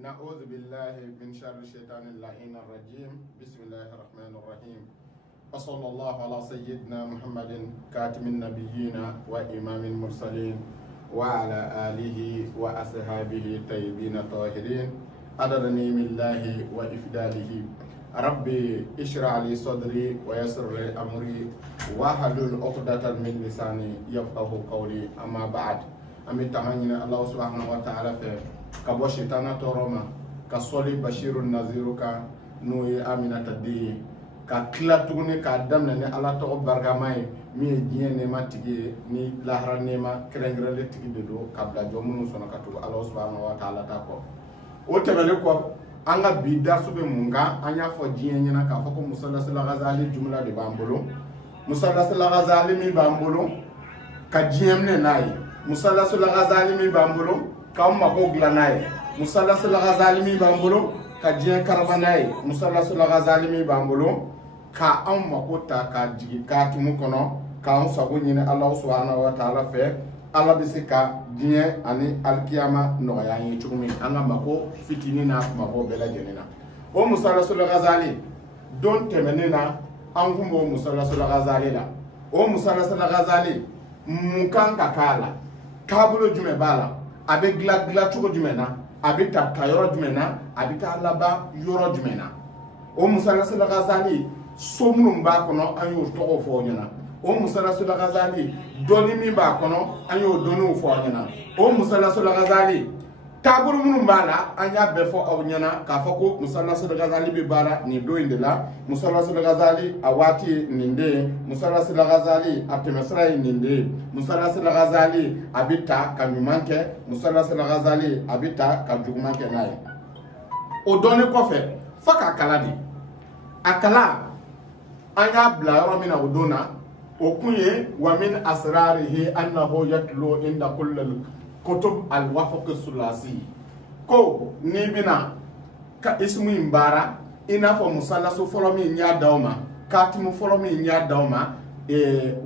نعوذ بالله من شر الشيطان اللعين الرجيم. بسم الله الرحمن الرحيم. وصلى الله على سيدنا محمد كاتم النبيين وإمام المرسلين وعلى آله وأصحابه الطيبين الطاهرين عدد نعم الله وإفضاله. ربي اشرح لي صدري ويسر لي أمري واحلل عقدة من لساني يفقهوا قولي. أما بعد أمي تمنى الله سبحانه وتعالى kabo shitana toroma ka soli bashirun naziruka nuyi aminata di ka kila tuguni ka damna ne ala to bargamay mi jiye ne matigi ni lahara ne ma krengre tigi de do kabla jomunu sona katu allah subhanahu wa ta'ala ta ko o tebele ko anga bi darsu be munga anya fo jiye nyina ka fako musallas al ghazali jumla de bambolo musallas al ghazali mi bambolo ka jiyem ne nay musallas al ghazali mi bambolo ka mako glanaye musallas al ghazali mi bambolo ka jiyan karabanaye musallas al ghazali mi bambolo ka mako ta ka jigi ka tumu kono ka sago nyine allah subhanahu wa ta'ala fe ala bisika jiyan ani alkiyama no yayi chumi anga mako fitini na mako bela jenina o musallas al ghazali don temenina an kumbo musallas al ghazali la o musallas al ghazali mukan kakala kabulo jume bala abe gla cogo jumena abe ta yoro jumena abe ta laba yoro jumena o musallas al ghazali somnum ba kono ayo to fo nyana o musallas al ghazali doni mi ba kono ayo doni fo nyana o musallas al ghazali tabur munum bala anya be fo aw nyana ka fo ko musallas al ghazali be bara ni do indela musallas al ghazali awati ninde musallas al ghazali atemesra ninde musallas al ghazali abita kanyumanke musallas al ghazali abita kajugumanke naye o doni ko fe faka kaladi akala anya bla yoro mina odona o kunye wa min asrarihi annahu yatlu inda kullal kutub al wafaq sulasi ko ni bina ka ismu imbara ina fo musallasu folomi nya dawma katimu folomi nya dawma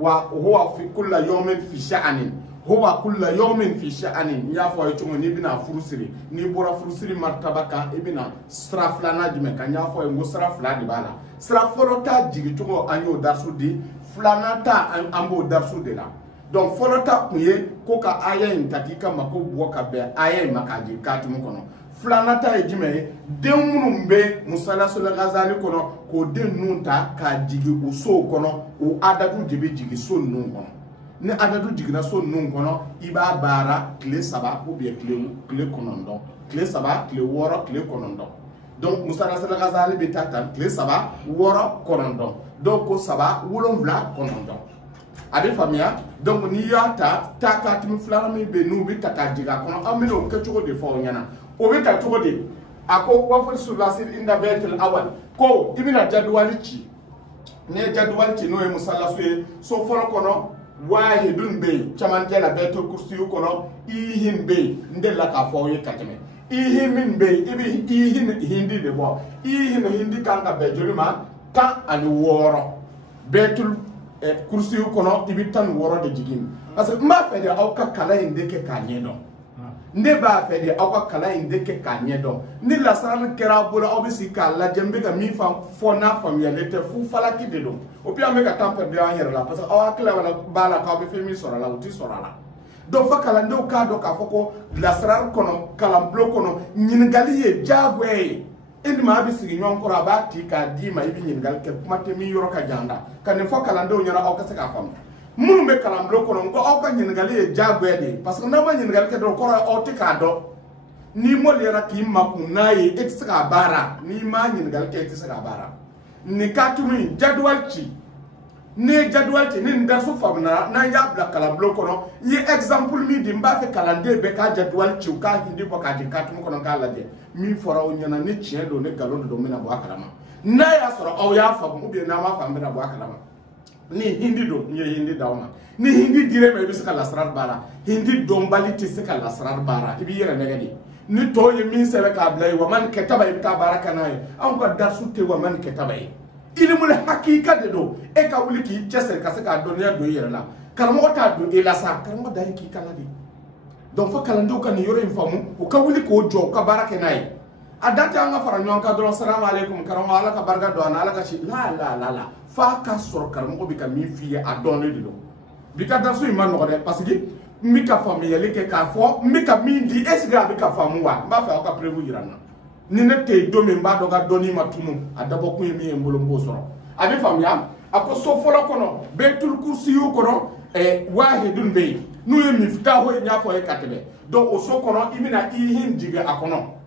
wa huwa fi kulli yawmin fi sha'anin huwa kulli yawmin fi sha'anin ya fo yutumo ni bina furusiri ni bora furusiri martabaka ibina straflana jime kan ya fo ngo strafla di bala straflota jigi tugo anyo darsu di flanata ambo darsu de la donc folota kuye ko ka aya intakika mako boka be aya makaji katimu kono flanata e jime demunu be musallas al ghazali kono ko den nunta ka jigi uso kono o adadu debe jigi so nun kono ni adadu jigi na so nun kono iba bara clé saba ou bien clé konondo clé saba clé woro clé konondo donc musallas al ghazali be tatan clé saba woro konondo donc ko saba wolonvla konondo ade famia donc ni yata takatimi flana mi be nu bi takajiga kono amino ke chogo de fo nyana o be ta chogo de ako wafal sulasid inda baitul awal ko ibina jadwalici ne jadwalici no e musallasu so folo kono wahidun be chamantela baitul kursi kono ihin be ndella ka fo ye kateme ihin min be ibi ihin hindi de bo ihin hindi kanga be jolima ta ani woro baitul kursi kono ibitan woro de jigin parce que mba fede aw ka kala inde ke kanyedo nde ba fede aw ka kala inde ke kanyedo ni la san kera bolo aw bisi kala jembe ga mi fam fona familialité fu falaki de do o pi ameka tamper de anyer la parce que aw akla wala bala ka be femi sora la uti sora la do fa kala ndo ka do ka foko la srar kono kala blo kono nyin galiye jagwe indi ma bi sigi nyon ko aba ti ka di ma ibi nyin gal ke kuma te mi yoro ka janda kan ne fo kala ndo nyara aw ka se ka fam mun be kala blo kono ko aw ka nyin gal ye jagwe de parce que na ba nyin gal ke do ko aw ti ka do ni mo le ra ki ma ku na ye et se ka bara ni ma nyin gal ke ti se ka bara ni ka tu mi jadwalci ne jadwalci ni nda so famna na ya bla kala blo kono ye exemple mi di mba fe kala de be ka jadwalci ka hindi ko ka di ka tu kono ka la de mi fora o nyana ni chien do ne galon do mena bo akalama na ya soro o ya fa mu bi na ma fa mena bo akalama ni hindi do nye hindi dawma ni hindi dire me bi saka lasrar bara hindi do mbali ti saka lasrar bara ibi yere ne gadi ni to ye min sele ka blay wa man ketaba ibka baraka nay an ko darsu te wa man ketaba ilimul hakika de do e ka wuli ki chese ka saka do ne do yere la karamo ta do e la sa karamo da ki kala di donc fa kala ndo kan yoro infamu o ka wuli ko jo ka baraka nay adate anga fara nyonka do assalamu alaikum karama ala ka barga do ala ka shi la fa ka sor karamo bi ka mi fi adone di do bi ka dasu iman no de parce que mi ka famille le ke ka fo mi ka mi di esga bi ka famu wa ba fa ka prévu yirana ni ne te do mi ba do ga doni matumu adabo ku mi mbolo mbo soro abi famia ako so folo kono betul kursi yu kono wahidun be nu ye miftaho nya fo e katebe do o so kono imina ihin diga akono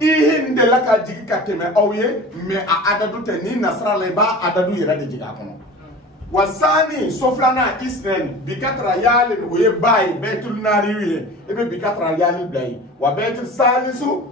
ihin de la ka digi kateme awye me a adadu te ni nasra le ba adadu yira de diga akono wasani soflana isnen bikatra yale oye bay betul nariye ebe bikatra yale blay wa betul salisu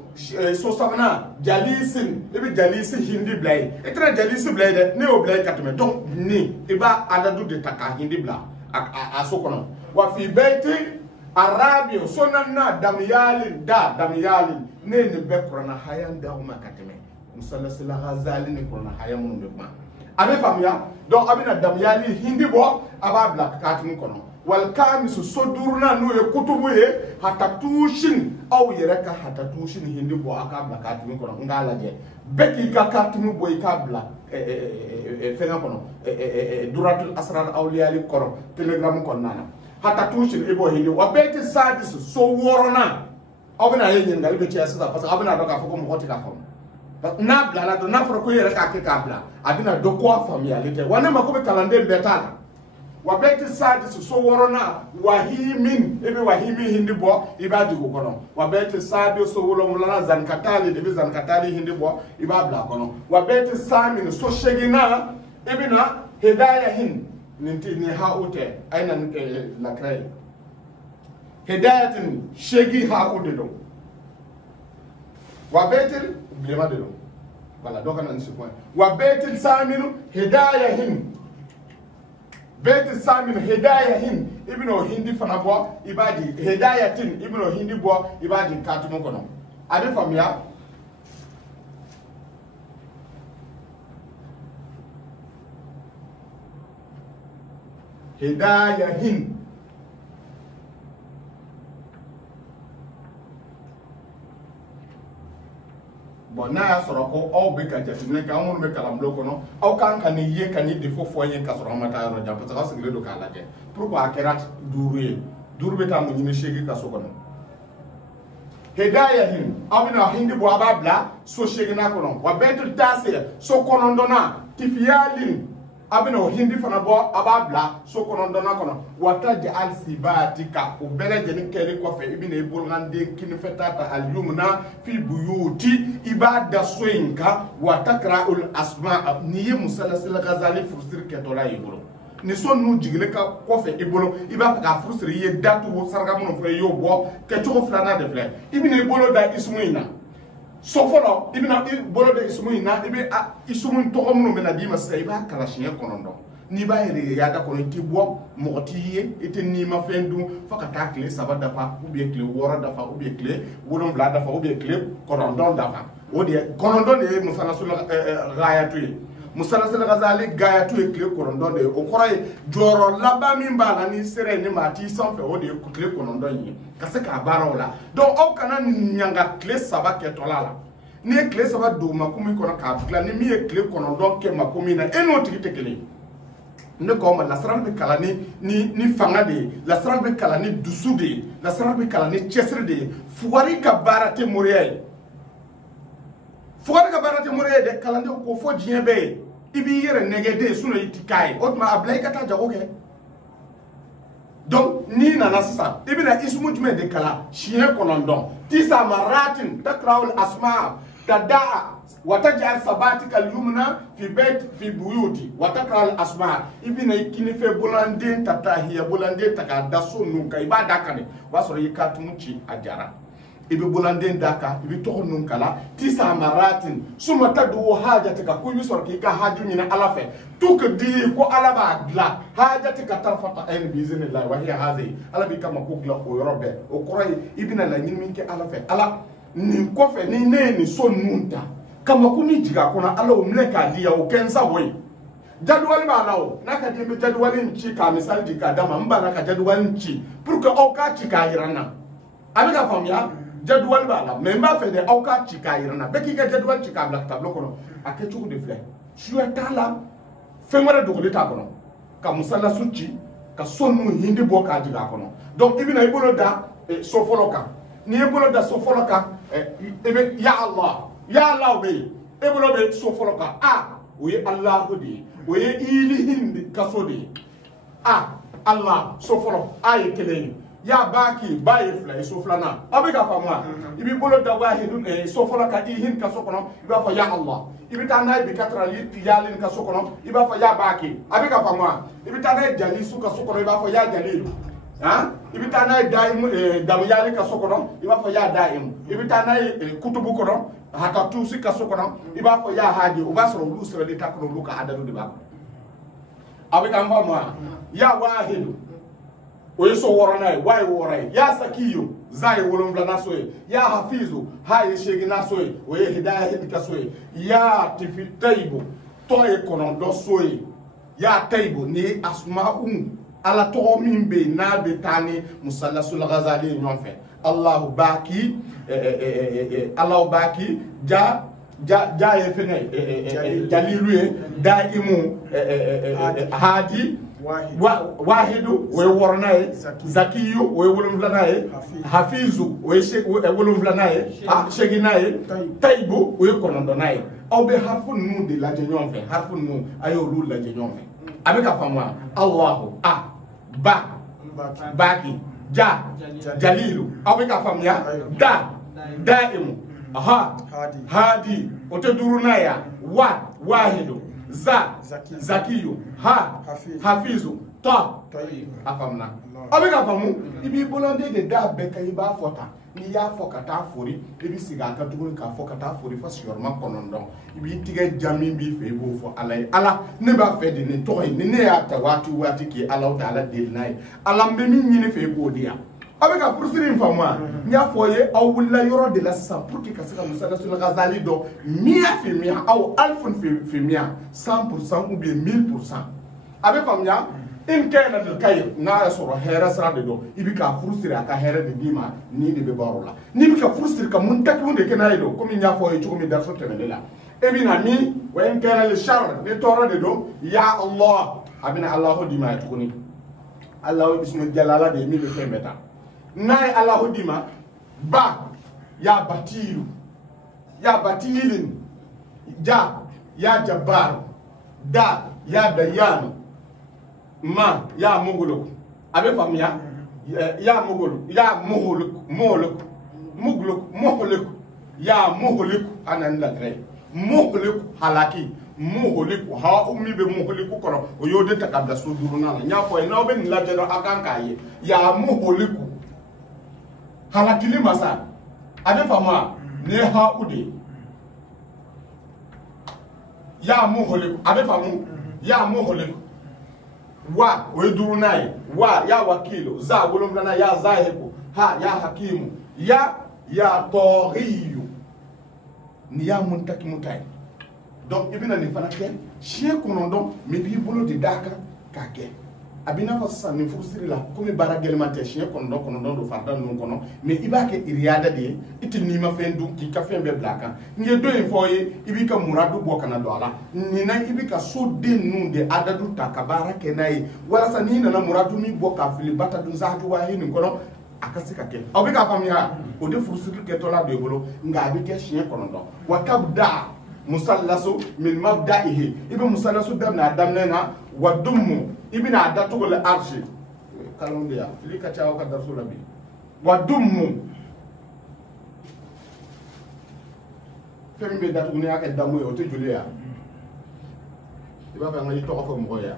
so samana jalisin ebe jalisi hindi blay etra jalisi blay de ne o blay katme donc ni eba adadu de taka hindi bla a sokono wa fi baiti arabi sonanna damyalin ne be korona hayan da uma katme musallasila ghazali ne korona hayan mun be ma abe famia donc abina damyali hindi bo aba bla katmu kono wal kamisu sodurna no e kutubu ye hatatushin aw yereka hatatushin hindi bo aka bla katmu kono ngala je beki ka katmu bo ka bla fenga kono duratul asrar awliya li kono telegram kono nana hatatushin ebo hindi wa beti sadis so worona abina yen ngal be tiasa parce que abina do ka foko mo hoti ka fo na bla la do na fro ko yere ka ke ka bla adina do ko familialité wana makobe kalande betala wa beti sadis so worona wahimin ebe wahimi hindi bo ibadi ko kono wa beti sabi so wolo mulana zankatali de zankatali hindi bo ibabla kono wa beti samin so shegina ebe na hidayah hin ni haute aina la kray hidayatin shegi haute do wa beti blema de do voilà donc on a ce point wa beti samin hidayah hin beti samin hidayahin ibno hindi fana bo ibadi hidayatin ibno hindi bo ibadi katumo kono ade famia hidayahin bon na ya soro ko o be ka jatimne ka on be kala mlo kono o kan kan ye kan de fo fo yen ka soro mata ro jam parce que do kala je pourquoi akerat durbe ta mo ni shegi ka so kono hidayahin amina hindi bo ababla so shegi na kono wa betul tase so kono ndona tifiyalin abina hindi fana bo ababla so kono ndona kono wataja al sibatika o bele jeni kele ko fe ibine bolgande kin fetata al yumna fi buyuti ibada soinka watakra ul asma ni musallasal ghazali fursir ketola ibolo ni son nu jigile ka ko fe ibolo iba ka fursir ye datu sarga mun fe yo bo ke to flana de fle ibine ibolo da ismuina so folo ibina bolo de ismuina ibe ismun to kono mena dima sai ba kala shiye konondo ni ba yere ya da kono ti bo mo ti ye ite ni ma fendu faka ta clé saba dafa ou bien clé wora dafa ou bien clé wolon bla dafa ou bien clé konondo dafa o de konondo de musalasul ghayatu musalasul ghazali gayatu clé konondo de o koray joro laba min bala ni sere ni mati sans fe o de clé konondo yi kase ka barola donc o kana nyanga clé saba ke tolala ni clé saba do makumi kono ka bla ni mi clé konondo ke makumi na eno tiki kele ne ko ma lasran be kala ni fanga de lasran be kala ni dusu de lasran be kala ni chesre de fuwari ka barate moriya de kala de ko fo jien be ibi yere negede suno itikai otma ablay kata jago ke donc ni nana sa ibina ismu jume de kala chien konondon tisa maratin takraul asma tadaa watajal sabatika al-yumna fi bait fi buyuti watakra al-asma ibina ikini fe bolande tatahiya bolande taka daso nunka ibada kane wasoro yikatumuchi ajara ibi bolande daka ibi to nunkala tisa maratin suma tadu hajatika ku yusor ki ka haju nyina alafe tuk di ko alaba gla hajatika tarfata ayn biiznillah wa hiya hazi alabi kama ku gla o yorobe o koray ibina la nyimi ke alafe ala ni kofe ni neni so nunta kama kuni jiga kuna ala umleka dia ukensa boy jadwali ba lawo naka dimbe jadwali nchi ka misal jika dama mba naka jadwali nchi pour que o ka chika hirana abika famia jadwal bala mais m'a fait de auka chika irana beki ga jadwal chika black tableau kono ake chuku de fleur suya tala femara dogole ta kono ka musalla suci ka sonu hindi bo ka diga kono donc ibina ibolo da sofoloka ni ibolo da sofoloka ebe ya Allah be ibolo be sofoloka oye Allah di oye ili hindi kasodi Allah sofolo aye keleni ya baki baye fla soflana abika famwa ibi bolo da wahidun sofoloka ihin kasokono iba fa ya Allah ibi tana bi katra yalin kasokono iba fa ya baki abika famwa ibi tana jali su kasokono iba fa ya jali ibi tana daim dam yalin kasokono iba fa ya daim ibi tana kutubu kono haka tusi kasokono iba fa ya hadi ubasro lu sere de takono lu ka adadu de ba abika famwa ya wahidu oye so worana wai worai ya sakiyo zai wolon blana soye ya hafizu haye shegi na soye oye hidayah hidika soye ya tifi taibu toye kono do soye ya taibu ni asma'un ala to mimbe na betani musallasul ghazali nyonfe allah baki ja yefene jalilu daimu hadi wahidu we wornaye zakiyu we wolumlanaye hafizu we wolumlanaye sheginaye taibu we konondonaye aw be harfun nu de la jenyonfe harfun nu ayo lu la jenyonfe abika famwa Allah baki jalilu abika famya daimu hadi otedurunaya wahidu zakiyu hafizu afamna abika famu ibi bolonde de da beka iba fota ni ya fokata fori ibi siga ka tugun ka fokata fori fa surma konondon ibi tige jami bi fe bo fo ala ne ba fe de ne toy ne ya ta wati ki ala taala del nay ala mbe mi nyine fe bo dia abika pursirin famwa nya foye aw wala yoro de la sa pour que kasaka musalasul ghazali do 100% aw 1000% 100% ou bien 1000% abe famnya in kana del kayr na soro hera sra de do ibika fursira ka hera de dima ni de be barola ni bika fursira ka mun tak mun de kenay do comme nya foye ci komi darso temele la ebina mi wa in kana le shar ni toro de do ya Allah abina Allah dima tukuni Allah bismillah jalala de mi de fembeta nay Allahu dima ya batilin ya jabbar ya dayan ya muguluk abe fam ya muguluk ya muhlik anan la gre muhlik halaki muhlik ha ummi be muhlik ko o yode takabda so duruna nya ko no ben la jeno akankaye ya muhlik halakili masa ade fama ne ha ude ya muhlik ade famu ya muhlik wa weduru naye ya wakilu za wolumlana ya zahibu ya hakimu ya taghiyu ni ya muntaki mutai donc ibina ni fana ken chie konondo me bi bolo de daka kake abina fa sa ni fursiri la comme baragelmate chien konondo do farda non kono me ibake iriada de itini ma fendu ki ka fembe blaka nge do infoye ibika muradu bokana do ala ni na ibika so de nun de adadu takabara kenai wala sa ni na muradu ni boka fili bata dun zatu wa hin kono akasika ke obika famia o de fursiri ke to la de bolo nga abike chien konondo watabda musallasu min mabda'ihi ibi musallasu dabna damnena wa dummu ibina adatu le arshi kalondia filika chao ka darsu labi wa dummu fembe datu ni aka damu yo te julia iba fa ngi to ko mo ya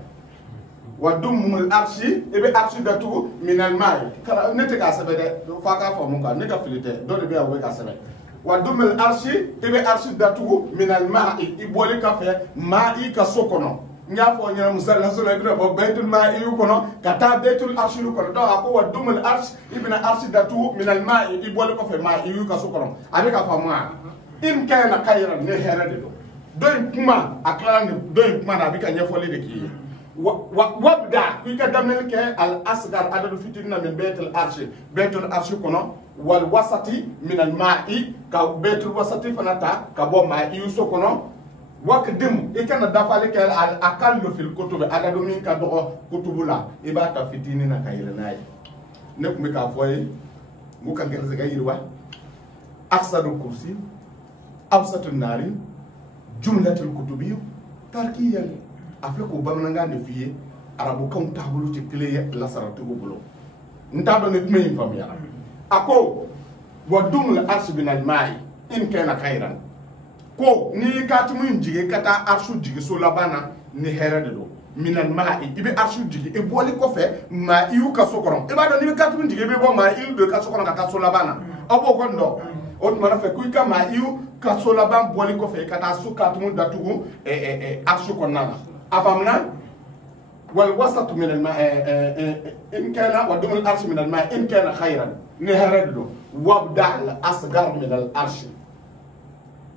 wa dummu al arshi ibi arshi datu min al ma'i kala nete ka sabede do fa ka fo mo ka ne ka filite do de be awe ka sabede wa dumul arshi ibe arshi datu min al ma'i iboli kafe ma'i ka sokono nya fo nya musalla solo ibra bo baitul ma'i kono kata baitul arshi kono do ko wa dumul arshi ibn arshi datu min al ma'i iboli kafe ma'i ka sokono abi ka famwa in kana khayran ne herade do kuma akala ne do kuma na bi ka nya fo le de ki وابدا كيكا دمل كي الاصغر عدد فتينا من بيت الارش كنا والوسط من الماء كبيت الوسط فنتا كبو ماء يوسو كنا وقدم إكنا دفع لك الأقل في الكتب عدد من كدو كتب لا إباتا فتينا كايرناي نكم كافوي ممكن كنزغا يروا أكثر الكرسي أوسط النار جملة الكتب تركيا أفلكو بمنغان فيه arabu kan tabulu ci clé la saratu bulo ntado ne tmey fam ya ako wadum la arsh bin al mai in kana khairan ko ni katumu njige kata arshu jige so labana ni herade do min al mai ibe arshu jige e boli ko fe ma iu ka sokoron e ba do ni katumu njige be bo ma iu be ka sokoron kata so labana abo ko ndo on mana fe kuika ma iu ka so laban boli ko fe kata su katumu datugu arshu konana afamna والوسط من الماء إن كان ودم الأرش من الماء إن كان خيرا نهرده وابدع الأصغر من الأرش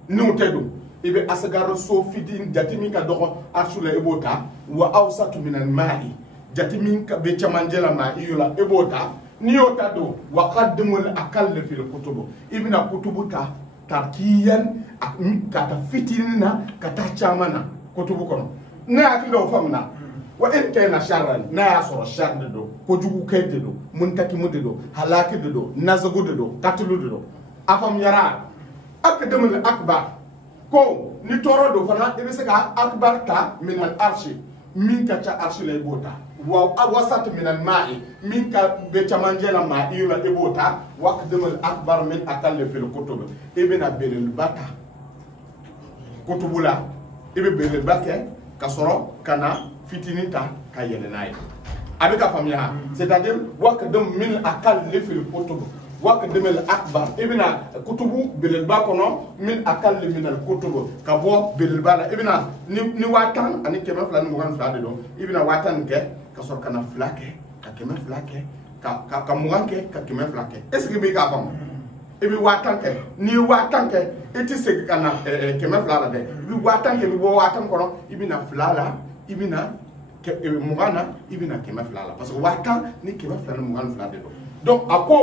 نوتدو إبي أصغر صوفيدين جاتمين كدوغو أرش لإبوتا وأوسط من الماء جاتمين كبيتشمانجلا ما إيولا إبوتا نيوتدو وقدم الأقل في الكتب إبنا كتبتا تركيا كتفتيننا كتاشامنا كتبكم نأكلو فمنا وإن كان شرا ناصر الشر دو كوجو كيد دو منتكي مددو هلاك دو نزغو دو قتلو دو افام يرا اقدم الاكبر كو نيتورو دو فنا يبسكا اكبر تا من الارش من كتا ارش ليبوتا ووسط من الماء من كبتمانجلا ما يولا يبوتا واقدم الاكبر من اقل في الكتب ابن بن البتا كتبولا ابن بن البتا كسرو كنا fitinita ka yelenay abika famia c'est-à-dire waqdam min aqall fil kutub waqdam al akbar ibna kutubu bil bakono min aqall min al kutub ka bo bil bala ibna ni watan ani kema flan mo gan flade do ibna watan ke ka sor kana flake ka kema flake ka mo ganke ka kema flake est ce que bi ka fam ibi watan ke ni watan ke eti se kana kema flala de bi watan ke bi bo watan kono ibna flala ibina mugana ibina kema flala parce que wata ni kema flala mugana flala do donc ako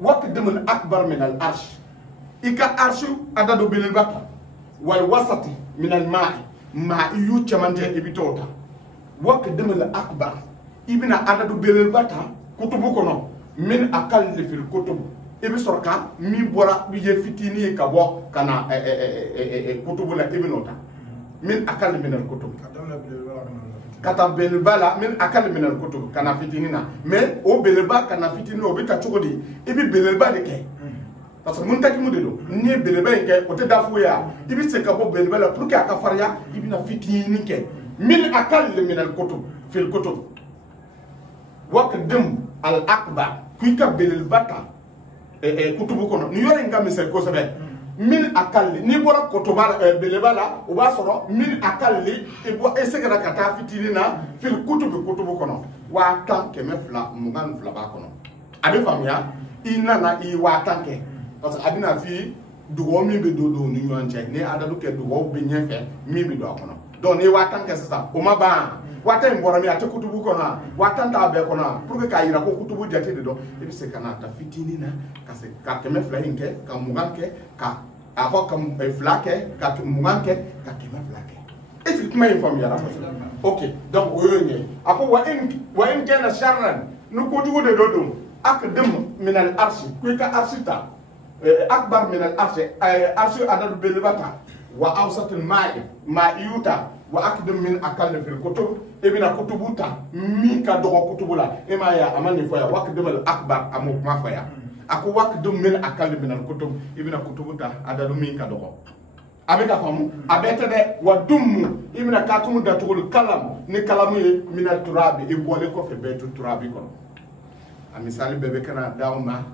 waqdam al akbar min al arsh ika arshu adadu bil bata wal wasati min al ma'i ma yu chamante ibitota waqdam al akbar ibina adadu bil bata kutubu kono min aqall fil kutub ibi sorka mi bora bi je fitini ka bo kana kutubu la ibinota من أقل من الكتب كتب بالبلا من أقل من الكتب كنا فيتيننا mais au belba kana fitini o bita chogodi ibi belba de ke parce que mun taki mudelo ni belba ke o te dafuya ibi se ka bo belba la pour que aka faria ibi na fitini ke min aqal min al kutub fil kutub waqdam al akbar kuika belbata kutubu kono ni yore ngam se ko sabe min akalli ni bora kotoba belebala o ba soro min akalli e bo esegara kata fitilina fil kutubu kono wa tan keme fla mugan fla ba kono abi famia ina na i wa tan ke parce que abina fi dugo mi be do ni yonche ni adadu ke dugo be nyefe mi be do kono donc ni wa tan ke ça o ma ba wa tan bora mi ate kutubu kono wa tan ta be kono pour que ka yira ko kutubu jate de do e bi se kana ta fitilina ka se ka keme fla hinke ka mugan ke ka avant comme flake ka mumanke ka kema flake est-ce que tu m'as informé là OK donc oyone ako wa in kana sharran nu ko tugo de dodum akdam min al arsh ku ka arshita akbar min al arsh arsh adad bil bata wa awsat al ma'i ma'iyuta wa akdam min aqall fil kutub ibna kutubuta mi ka do kutubula e ma ya amani foya wa akdam al akbar amu ma foya ako waqdum min aqall min al kutub ibna kutubuta adadu min ka dogo abeka famu abeta de wadum ibna katumu datul kalam ni kalamu min al turabi e bole ko fe betu turabi ko a misali bebe kana dawma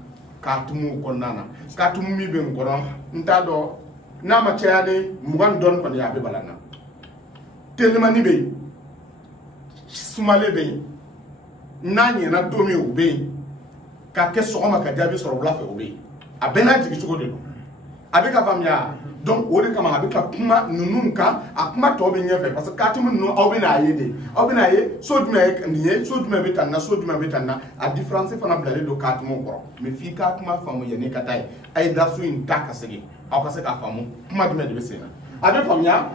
katumu ko nana katumu mi be ngoro ntado na ma chayani mugan don pan ya be balana telimani be sumale be nanye na domi ube ka ke sogoma ka jabi soro bla fe obe a bena jigi chugo de avec ka famia donc o de kama avec ka kuma nunun kan a kuma to be nyefe parce que katimu nu aw be na yede aw be na ye so dum ye so dum be tanna so dum be tanna a différence fana blale do katimu ko mais fi ka kuma famu ye ne katay ay darsu in takasegi aw ka se ka famu kuma dum de be sena avec famia